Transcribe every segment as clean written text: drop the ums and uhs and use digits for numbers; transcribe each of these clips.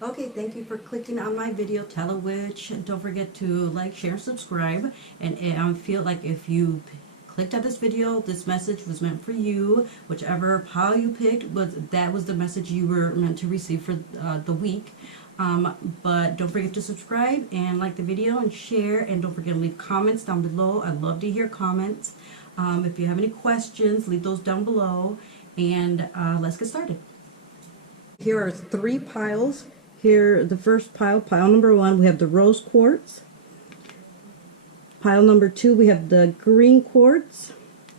Okay, thank you for clicking on my video, Tell a Witch. And don't forget to like, share, and subscribe. And I feel like if you clicked on this video, this message was meant for you. Whichever pile you picked, that was the message you were meant to receive for the week. But don't forget to subscribe and like the video and share. And don't forget to leave comments down below. I'd love to hear comments. If you have any questions, leave those down below. And let's get started. Here are 3 piles. Here, the first pile number 1, we have the rose quartz. Pile number 2, we have the green quartz.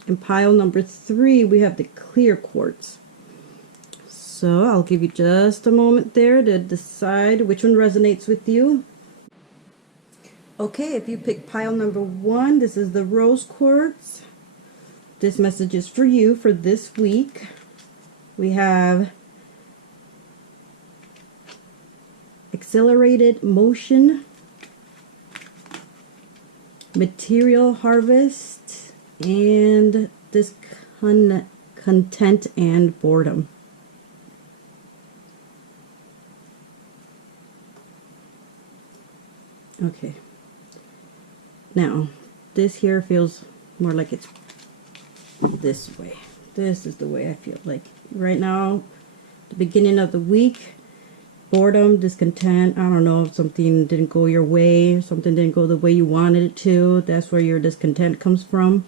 And pile number 3, we have the clear quartz. So I'll give you just a moment there to decide which one resonates with you. Okay, if you pick pile number 1, this is the rose quartz. This message is for you for this week. We have accelerated motion, material harvest, and discontent and boredom. Okay. Now, this here feels more like it's this way. This is the way I feel like right now, the beginning of the week. Boredom, discontent, I don't know, if something didn't go your way, something didn't go the way you wanted it to. That's where your discontent comes from.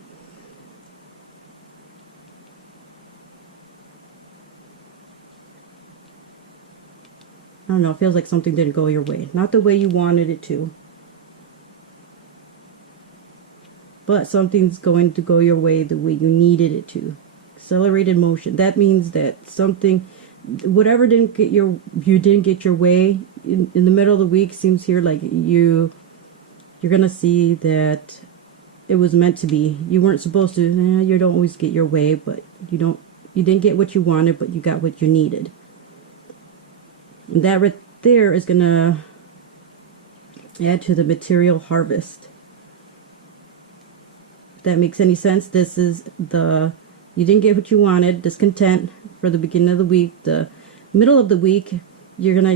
I don't know, it feels like something didn't go your way. Not the way you wanted it to. But something's going to go your way the way you needed it to. Accelerated motion. That means that something, whatever you didn't get your way in the middle of the week, seems here like you're gonna see that it was meant to be. You weren't supposed to. You don't always get your way, but you didn't get what you wanted, but you got what you needed. And that right there is gonna add to the material harvest. If that makes any sense, this is you didn't get what you wanted, discontent for the beginning of the week. The middle of the week,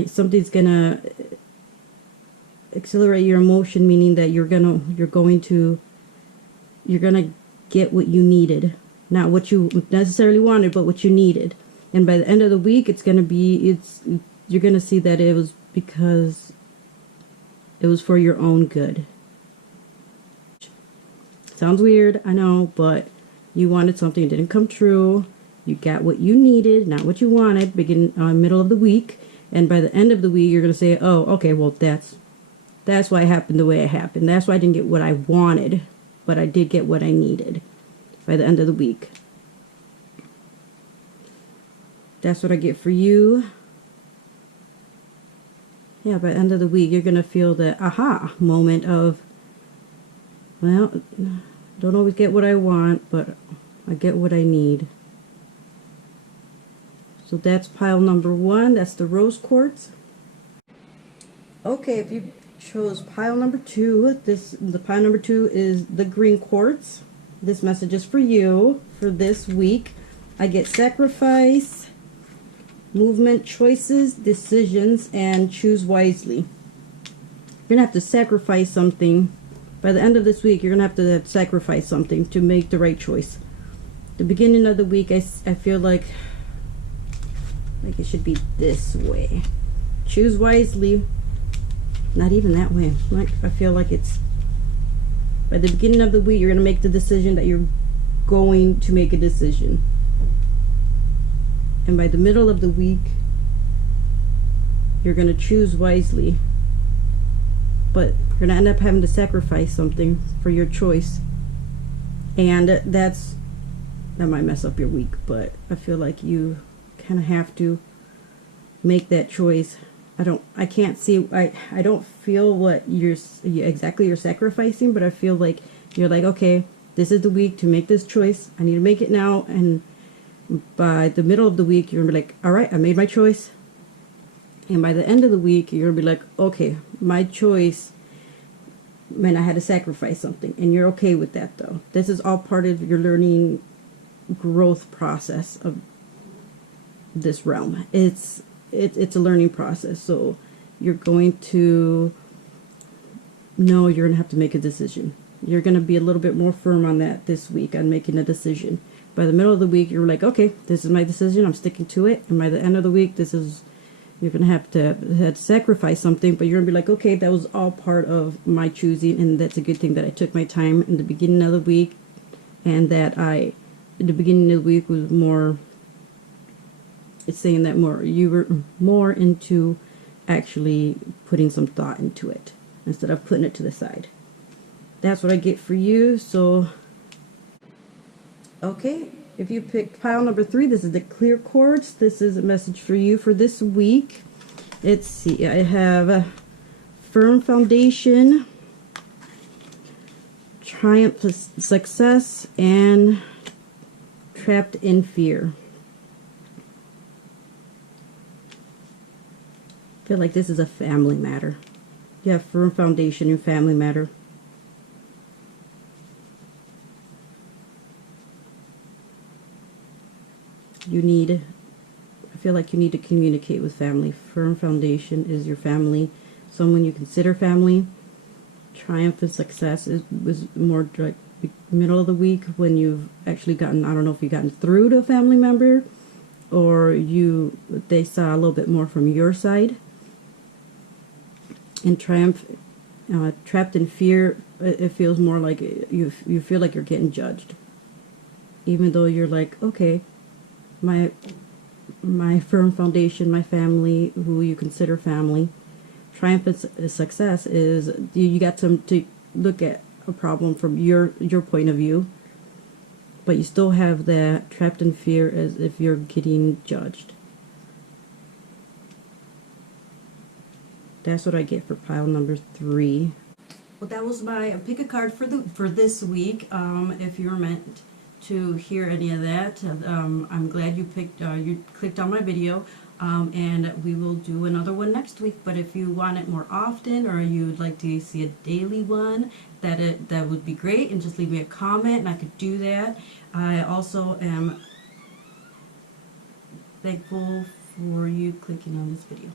something's gonna accelerate your emotion, meaning that you're gonna get what you needed, not what you necessarily wanted, but what you needed. And by the end of the week, you're gonna see that it was because it was for your own good. Sounds weird, I know, but you wanted something, it didn't come true. You got what you needed, not what you wanted, middle of the week. And by the end of the week, you're going to say, oh, okay, well, that's why it happened the way it happened. That's why I didn't get what I wanted, but I did get what I needed by the end of the week. That's what I get for you. Yeah, by the end of the week, you're going to feel the aha moment of, well, don't always get what I want, but I get what I need. So that's pile number 1. That's the rose quartz. Okay, if you chose pile number 2, the pile number 2 is the green quartz. This message is for you for this week. I get sacrifice, movement, choices, decisions, and choose wisely. You're gonna have to sacrifice something. By the end of this week, you're going to have to sacrifice something to make the right choice. The beginning of the week, I feel like it should be this way. Choose wisely. Not even that way. I feel like it's, by the beginning of the week, you're going to make the decision that you're going to make a decision. And by the middle of the week, you're going to choose wisely. But you're going to end up having to sacrifice something for your choice. And that might mess up your week, but I feel like you kind of have to make that choice. I can't see, I don't feel what exactly you're sacrificing, but I feel like you're like, okay, this is the week to make this choice. I need to make it now. And by the middle of the week, you're going to be like, all right, I made my choice. And by the end of the week, you're going to be like, okay, my choice meant I had to sacrifice something. And you're okay with that, though. This is all part of your learning growth process of this realm. It's a learning process. So you're going to know you're going to have to make a decision. You're going to be a little bit more firm on that this week, on making a decision. By the middle of the week, you're like, okay, this is my decision, I'm sticking to it. And by the end of the week, you're going to have to sacrifice something, but you're going to be like, okay, that was all part of my choosing, and that's a good thing that I took my time in the beginning of the week, and that in the beginning of the week was more, it's saying that you were more into actually putting some thought into it instead of putting it to the side. That's what I get for you. So, okay, if you picked pile number 3, this is the clear quartz. This is a message for you for this week. Let's see, I have a firm foundation, triumph, success, and trapped in fear. I feel like this is a family matter. You have firm foundation in family matter. I feel like you need to communicate with family. Firm foundation is your family, someone you consider family. Triumph and success was more like middle of the week, when you've actually gotten, I don't know if you've gotten through to a family member, or they saw a little bit more from your side. And triumph, trapped in fear, it feels more like you feel like you're getting judged, even though you're like, okay, my firm foundation, my family, who you consider family. Triumph and success is you got to look at a problem from your point of view, but you still have that trapped in fear as if you're getting judged. That's what I get for pile number 3. Well, that was my pick a card for this week. If you were meant to hear any of that, I'm glad you clicked on my video, and we will do another one next week. But if you want it more often, or you'd like to see a daily one, that would be great, and just leave me a comment and I could do that. I also am thankful for you clicking on this video.